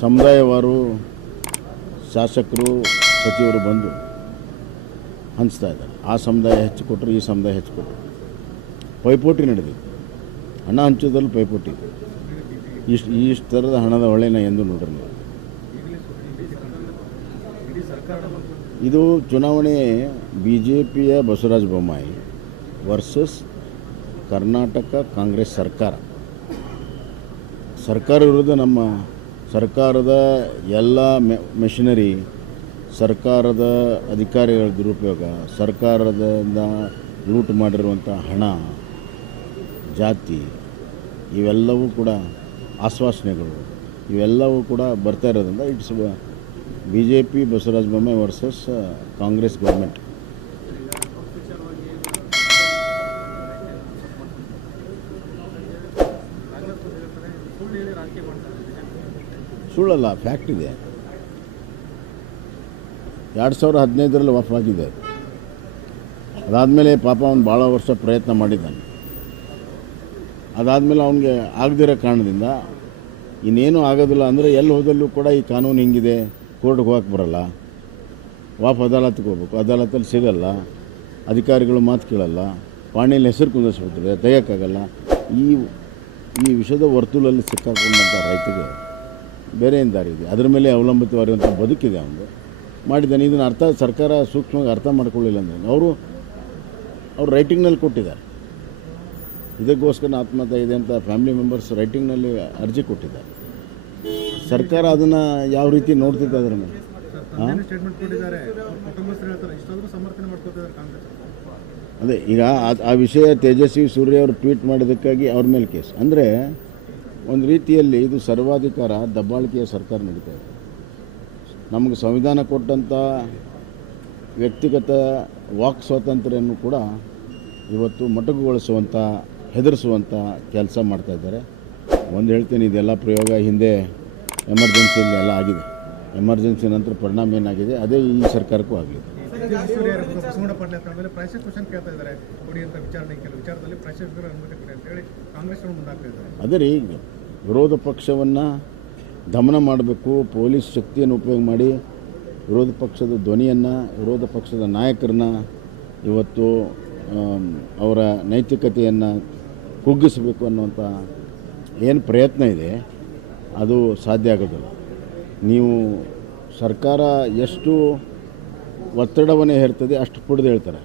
ಸಮುದಾಯವಾರು ಶಾಸಕರು, ಸಚಿವರು ಬಂದು ಹಂಚ್ತಾ ಇದ್ದಾರೆ. ಆ ಸಮುದಾಯ ಹೆಚ್ಚು ಕೊಟ್ಟರು, ಈ ಸಮುದಾಯ ಹೆಚ್ಚು ಕೊಟ್ಟರು. ಪೈಪೋಟಿ ನಡೆದಿದೆ. ಹಣ ಹಂಚೋದ್ರಲ್ಲಿ ಪೈಪೋಟಿ ಇಷ್ಟು ಇಷ್ಟು ಥರದ ಹಣದ ಹೊಳೆನ ಎಂದು ನೋಡಿರಲಿಲ್ಲ ಇದು ಚುನಾವಣೆ ಬಿ ಜೆ ಪಿಯ ಬಸವರಾಜ ಬೊಮ್ಮಾಯಿ ವರ್ಸಸ್ ಕರ್ನಾಟಕ ಕಾಂಗ್ರೆಸ್ ಸರ್ಕಾರ. ಸರ್ಕಾರ ವಿರುದ್ಧ ನಮ್ಮ ಸರ್ಕಾರದ ಎಲ್ಲ ಮೆಷಿನರಿ ಸರ್ಕಾರದ ಅಧಿಕಾರಿಗಳ ದುರುಪಯೋಗ, ಸರ್ಕಾರದಿಂದ ಲೂಟ್ ಮಾಡಿರುವಂಥ ಹಣ, ಜಾತಿ, ಇವೆಲ್ಲವೂ ಕೂಡ ಆಶ್ವಾಸನೆಗಳು. ಇವೆಲ್ಲವೂ ಕೂಡ ಬರ್ತಾ ಇರೋದ್ರಿಂದ it's B J P Basavaraj Bommai versus Congress government ಸುಳ್ಳಲ್ಲ ಫ್ಯಾಕ್ಟ್ ಇದೆ. ಎರಡು ಸಾವಿರ ಹದಿನೈದರಲ್ಲಿ ಅದು ಅದಾದಮೇಲೆ ಪಾಪ ಅವನು ಭಾಳ ವರ್ಷ ಪ್ರಯತ್ನ ಮಾಡಿದ್ದಾನೆ. ಅದಾದಮೇಲೆ ಅವನಿಗೆ ಆಗದಿರೋ ಕಾರಣದಿಂದ ಇನ್ನೇನು ಆಗೋದಿಲ್ಲ ಅಂದರೆ ಎಲ್ಲಿ ಹೋದಲ್ಲೂ ಕೂಡ ಈ ಕಾನೂನು ಹಿಂಗಿದೆ, ಕೋರ್ಟ್ಗೆ ಹೋಗಕ್ಕೆ ಬರಲ್ಲ. ವಾಫ್ ಅದಾಲತ್ಗೆ ಹೋಗ್ಬೇಕು. ಅದಾಲತ್ತಲ್ಲಿ ಸಿಗಲ್ಲ. ಅಧಿಕಾರಿಗಳು ಮಾತು ಕೇಳಲ್ಲ. ಪಾಣಿಯಲ್ಲಿ ಹೆಸರು ಕುಂದಿಸ್ಬಿಡ್ತಾರೆ ತೆಗಿಯೋಕ್ಕಾಗಲ್ಲ. ಈ ಈ ವಿಷಯದ ವರ್ತುಲಲ್ಲಿ ಸಿಕ್ಕಾಕೊಂಡಂಥ ರೈತಗೆ ಬೇರೆ ಏನು ದಾರಿ ಇದೆ ಅದರ ಮೇಲೆ ಅವಲಂಬಿತವಾಗಿರುವಂಥ ಬದುಕಿದೆ ಅವನು. ಮಾಡಿದ್ದಾನೆ. ಇದನ್ನು ಅರ್ಥ ಸರ್ಕಾರ ಸೂಕ್ಷ್ಮವಾಗಿ ಅರ್ಥ ಮಾಡ್ಕೊಳ್ಳಿಲ್ಲ ಅಂದರೆ. ಅವರು ಅವ್ರು ರೈಟಿಂಗ್ನಲ್ಲಿ ಕೊಟ್ಟಿದ್ದಾರೆ. ಇದಕ್ಕೋಸ್ಕರ ಆತ್ಮಹತ್ಯೆ ಇದೆ ಅಂತ ಫ್ಯಾಮಿಲಿ ಮೆಂಬರ್ಸ್ ರೈಟಿಂಗ್ನಲ್ಲಿ ಅರ್ಜಿ ಕೊಟ್ಟಿದ್ದಾರೆ. ಸರ್ಕಾರ ಅದನ್ನು ಯಾವ ರೀತಿ ನೋಡ್ತಿದ್ದೆ ಅದರ ಮೇಲೆ? ಅದೇ ಈಗ ಆ- ಆ ವಿಷಯ ತೇಜಸ್ವಿ ಸೂರ್ಯ ಅವರು ಟ್ವೀಟ್ ಮಾಡೋದಕ್ಕಾಗಿ ಅವ್ರ ಮೇಲೆ ಕೇಸ್. ಅಂದರೆ ಒಂದು ರೀತಿಯಲ್ಲಿ ಇದು ಸರ್ವಾಧಿಕಾರ ದಬ್ಬಾಳಿಕೆಯ ಸರ್ಕಾರ ನಡೀತಾ ಇದೆ. ನಮಗೆ ಸಂವಿಧಾನ ಕೊಟ್ಟಂಥ ವ್ಯಕ್ತಿಗತ ವಾಕ್ ಸ್ವಾತಂತ್ರ್ಯವನ್ನು ಕೂಡ ಇವತ್ತು ಮೊಟಕುಗೊಳಿಸುವಂಥ ಹೆದರಿಸುವಂಥ ಕೆಲಸ ಮಾಡ್ತಾ ಇದ್ದಾರೆ. ಒಂದು ಹೇಳ್ತೀನಿ ಇದೆಲ್ಲ ಪ್ರಯೋಗ ಹಿಂದೆ ಎಮರ್ಜೆನ್ಸಿಯಲ್ಲಿ ಎಲ್ಲ ಆಗಿದೆ. ಎಮರ್ಜೆನ್ಸಿ ನಂತರ ಪರಿಣಾಮ ಏನಾಗಿದೆ ಅದೇ ಈ ಸರ್ಕಾರಕ್ಕೂ ಮುಂದಾಗ್ತಾ ಅದೇ ರೀ ವಿರೋಧ ಪಕ್ಷವನ್ನು ದಮನ ಮಾಡಬೇಕು, ಪೊಲೀಸ್ ಶಕ್ತಿಯನ್ನು ಉಪಯೋಗ ಮಾಡಿ ವಿರೋಧ ಪಕ್ಷದ ಧ್ವನಿಯನ್ನು, ವಿರೋಧ ಪಕ್ಷದ ನಾಯಕರನ್ನ ಇವತ್ತು ಅವರ ನೈತಿಕತೆಯನ್ನು ಕುಗ್ಗಿಸಬೇಕು ಅನ್ನುವಂಥ ಏನು ಪ್ರಯತ್ನ ಇದೆ, ಅದು ಸಾಧ್ಯ ಆಗೋದಿಲ್ಲ. ನೀವು ಸರ್ಕಾರ ಎಷ್ಟು ಒತ್ತಡವನ್ನು ಹೇರ್ತದೆ ಅಷ್ಟು ಪುಡ್ದು ಹೇಳ್ತಾರೆ.